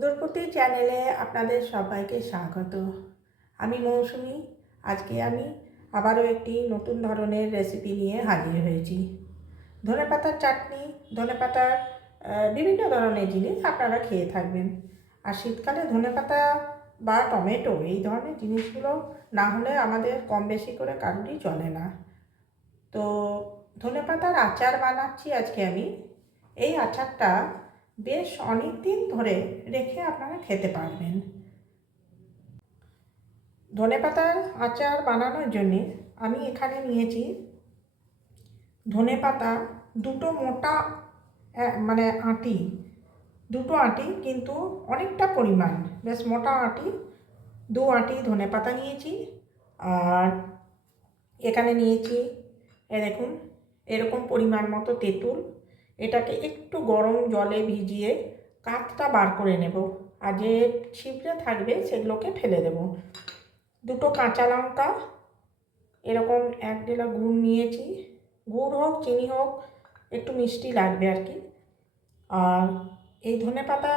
উদরপতি চ্যানেলে আপনাদের সবাইকে স্বাগত। আমি মৌসুমি আজকে আমি আবারও একটি নতুন ধরনের রেসিপি নিয়ে হাজির হয়েছি। ধনেপাতার চাটনি ধনেপাতার আহ, বিভিন্ন ধরনের জিনিস আপনারা খেয়ে থাকবেন। আর শীতকালে ধনেপাতা বা টমেটো এই ধরনের জিনিসগুলো না হলে আমাদের কম বেশি করে কারোরই চলে না। তো ধনেপাতার আচার বানাচ্ছি আজকে আমি। এই আচারটা বেশ অনেক দিন ধরে রেখে আপনারা খেতে পারবেন। ধনেপাতার আচার বানানোর জন্যে আমি এখানে নিয়েছি ধনেপাতা দুটো মোটা মানে আঁটি, দুটো আঁটি কিন্তু অনেকটা পরিমাণ, বেশ মোটা আঁটি, দু আঁটি ধনেপাতা নিয়েছি আর এখানে নিয়েছি, এ দেখুন, এরকম পরিমাণ মতো তেঁতুল এটাকে একটু গরম জলে ভিজিয়ে কাঁচটা বার করে নেব। আর যে ছিপড়ে থাকবে সেগুলোকে ফেলে দেব। দুটো কাঁচা লঙ্কা, এরকম এক ডেলা গুড় নিয়েছি। গুড় হোক, চিনি হোক, একটু মিষ্টি লাগবে আর কি। আর এই ধনেপাতা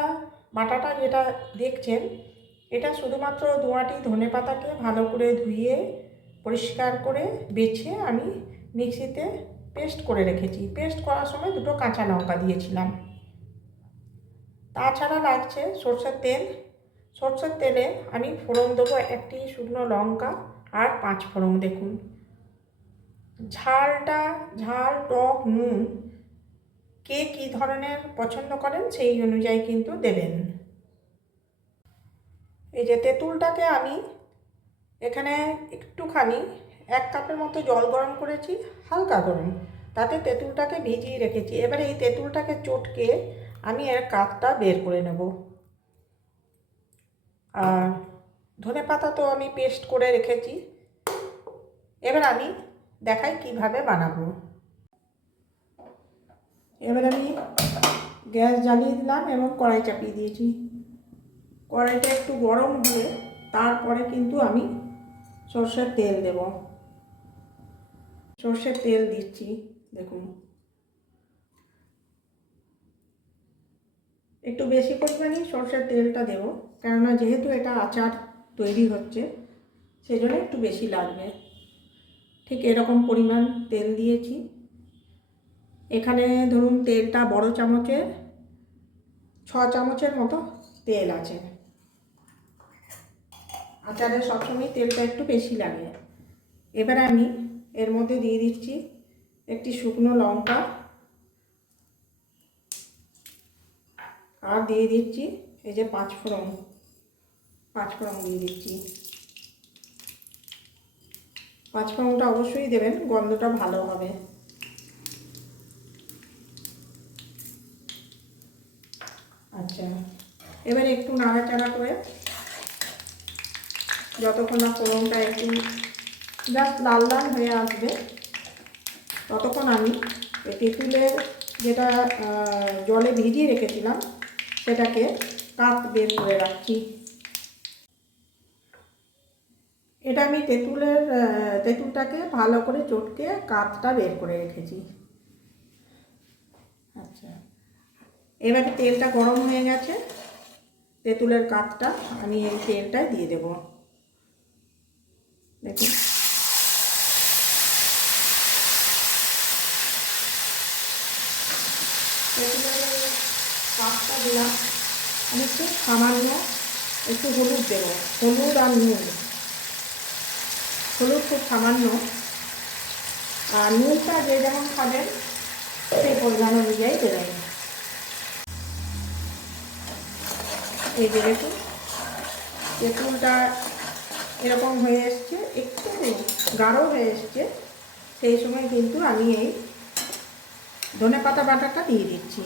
বাটাটা যেটা দেখছেন, এটা শুধুমাত্র দুয়াটি ধনেপাতাকে ভালো করে ধুয়ে, পরিষ্কার করে বেছে আমি মিক্সিতে পেস্ট করে রেখেছি। পেস্ট করার সময় দুটো কাঁচা লঙ্কা দিয়েছিলাম। তাছাড়া লাগছে সর্ষের তেল। সর্ষের তেলে আমি ফোড়ন দেবো একটি শুকনো লঙ্কা আর পাঁচ ফোড়ন। দেখুন, ঝালটা, ঝাল, টক, নুন, কে কী ধরনের পছন্দ করেন সেই অনুযায়ী কিন্তু দেবেন। এই যে তেঁতুলটাকে আমি এখানে একটুখানি এক কাপের মতো জল গরম করেছি, হালকা গরম। তাতে তেঁতুলটাকে ভিজিয়ে রেখেছি। এবারে এই তেঁতুলটাকে চটকে আমি এর কাকটা বের করে নেব। আর ধনে পাতা তো আমি পেস্ট করে রেখেছি। এবার আমি দেখাই কীভাবে বানাবো। এবার আমি গ্যাস জ্বালিয়ে দিলাম এবং কড়াই চাপিয়ে দিয়েছি। কড়াইটা একটু গরম হলে তারপরে কিন্তু আমি সর্ষের তেল দেব। সর্ষের তেল দিচ্ছি, দেখুন। একটু বেশি পরিমাণেই সর্ষের তেলটা দেব, কেননা যেহেতু এটা আচার তৈরি হচ্ছে সেই জন্য একটু বেশি লাগবে। ঠিক এরকম পরিমাণ তেল দিয়েছি। এখানে ধরুন তেলটা বড় চামচের ছ চামচের মতো তেল আছে। আচারে সবসময় তেলটা একটু বেশি লাগে। এবার আমি এর মধ্যে দিয়ে দিচ্ছি একটি শুকনো লঙ্কা। আর দিয়ে দিচ্ছি এই যে পাঁচ ফোড়ন পাঁচ ফোড়ন দিয়ে দিচ্ছি। পাঁচ ফোড়নটা অবশ্যই দেবেন, গন্ধটা ভালো হবে। আচ্ছা এবারে একটু নাড়াচাড়া করে যতক্ষণ না ফোড়নটা একটু জাস্ট লাল লাল হয়ে আসবে। ততক্ষণ আমি তেঁতুলের যেটা জলে ভিজিয়ে রেখেছিলাম, সেটাকে কাপ বের করে রাখছি। এটা আমি তেঁতুলের তেঁতুলটাকে ভালো করে চটকে কাপটা বের করে রেখেছি। আচ্ছা। এবারে তেলটা গরম হয়ে গেছে। তেঁতুলের কাপটা আমি এই তেলটায় দিয়ে দেবো। দেখুন তেঁতুলের কাপটা দিলাম। আমি একটু সামান্য একটু হলুদ দেবো। হলুদ আর নুন। হলুদ খুব সামান্য। আর নুনটা যে যেমন খাবেন, সেই পরিমাণ অনুযায়ী দেবেন। এই যে দেখুন তেঁতুলটা এরকম হয়ে এসছে, একটু গাঢ় হয়ে এসছে, সেই সময় কিন্তু আমি এই ধনে পাতা বাটাটা দিয়ে দিচ্ছি।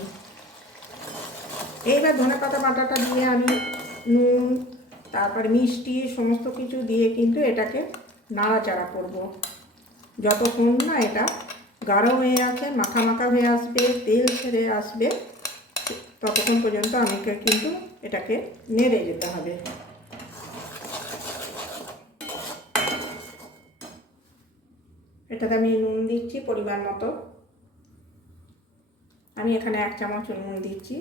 এইবার ধনে পাতা বাটাটা দিয়ে আমি নুন, তারপরে মিষ্টি সমস্ত কিছু দিয়ে কিন্তু এটাকে নাড়াচাড়া করব। যতক্ষণ না এটা গাঢ় হয়ে আছে মাখা মাখা হয়ে আসবে, তেল ছেড়ে আসবে, ততক্ষণ পর্যন্ত আমাকে কিন্তু এটাকে নেড়ে যেতে হবে। এটাতে আমি নুন দিচ্ছি পরিমাণ মতো। আমি এখানে এক চামচ নুন দিচ্ছি।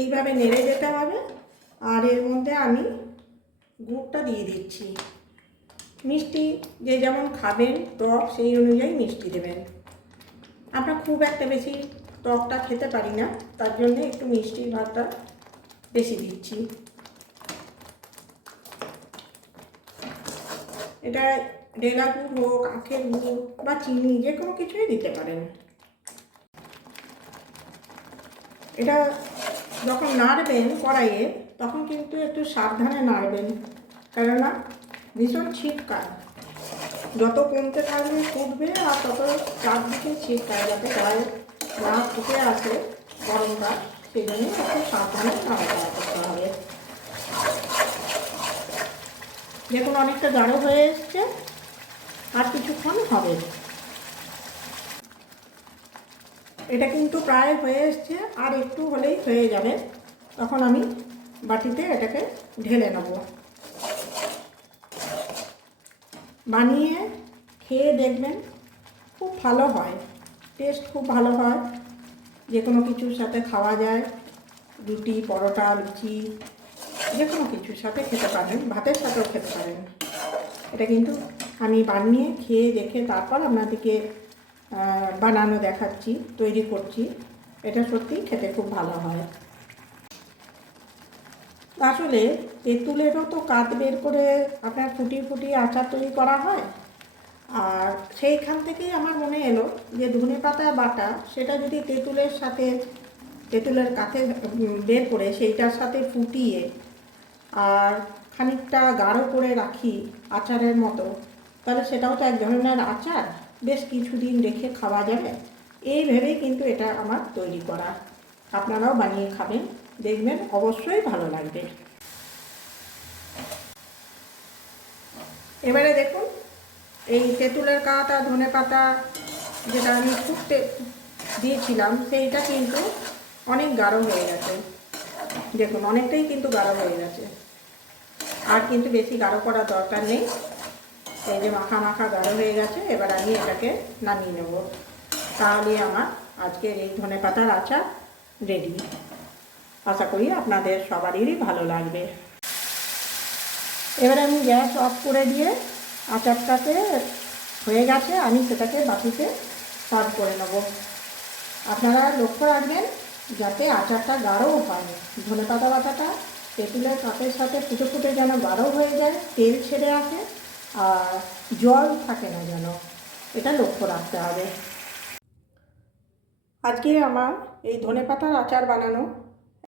এইভাবে নেড়ে যেতে হবে। আর এর মধ্যে আমি গুড়টা দিয়ে দিচ্ছি। মিষ্টি যে যেমন খাবেন টক, সেই অনুযায়ী মিষ্টি দেবেন। আমরা খুব একটা বেশি টকটা খেতে পারি না, তার জন্য একটু মিষ্টির ভাতটা বেশি দিচ্ছি। এটা ডেলা গুড় হোক, আখের গুড় বা চিনি, যে কোনো কিছুই দিতে পারেন। এটা যখন নাড়বেন কড়াইয়ে, তখন কিন্তু একটু সাবধানে নাড়বেন। কেননা ভীষণ ছিটকায়। যত কমতে থাকবে ফুটবে আর তত চারদিকে ছিটকায়, যাতে গায়ে না ফুটে আসে গরমটা। সেই জন্য একটু সাবধানে নাড়াচাড়া করতে হবে। দেখুন, অনেকটা গাঢ় হয়ে এসছে, আর কিছুক্ষণ হবে। এটা কিন্তু প্রায় হয়ে এসছে, আর একটু হলেই হয়ে যাবে। তখন আমি বাটিতে এটাকে ঢেলে নেব। বানিয়ে খেয়ে দেখবেন খুব ভালো হয়, টেস্ট খুব ভালো হয়। যে কোনো কিছুর সাথে খাওয়া যায়, রুটি, পরোটা, লুচি, যে কোনো কিছুর সাথে খেতে পারেন, ভাতের সাথেও খেতে পারেন। এটা কিন্তু আমি বানিয়ে খেয়ে দেখে তারপর আপনাদেরকে বানানো দেখাচ্ছি তৈরি করছি। এটা সত্যি খেতে খুব ভালো হয়। আসলে তেঁতুলেরও তো কাঁধ বের করে আপনার ফুটিয়ে ফুটিয়ে আচার তৈরি করা হয়। আর সেইখান থেকেই আমার মনে এলো যে ধনে পাতা বাটা সেটা যদি তেঁতুলের সাথে তেঁতুলের উম, বের করে সেইটার সাথে ফুটিয়ে আর খানিকটা গাঢ় করে রাখি আচারের মতো তাহলে সেটাও তো এক ধরনের আচার। বেশ কিছুদিন রেখে খাওয়া যাবে। এই ভেবেই কিন্তু এটা আমার তৈরি করা। আপনারাও বানিয়ে খাবেন। দেখবেন অবশ্যই ভালো লাগবে। এবারে দেখুন, এই তেঁতুলের আর ধনে পাতা যেটা আমি ফুটতে দিয়েছিলাম, সেইটা কিন্তু অনেক গাঢ় হয়ে গেছে। দেখুন, অনেকটাই কিন্তু গাঢ় হয়ে গেছে। আর কিন্তু বেশি গাঢ় করার দরকার নেই। এই যে মাখা মাখা গাঢ় হয়ে গেছে, এবার আমি এটাকে নামিয়ে নেব। তাহলে আমার আজকের এই ধনে পাতার আচার রেডি আশা করি আপনাদের সবারই ভালো লাগবে। এবার আমি গ্যাস অফ করে দিয়ে আচারটাকে হয়ে গেছে, আমি সেটাকে বাটিতে সার্ভ করে নেব। আপনারা লক্ষ্য রাখবেন, যাতে আচারটা গাঢ় হয়। ধনে পাতা বাটাটা তেঁতুলের কাপের সাথে ফুটে ফুটে যেন গাঢ় হয়ে যায়, তেল ছেড়ে আসে। আর জল থাকে না যেন, এটা লক্ষ্য রাখতে হবে। আজকে আমার এই ধনে পাতার আচার বানানো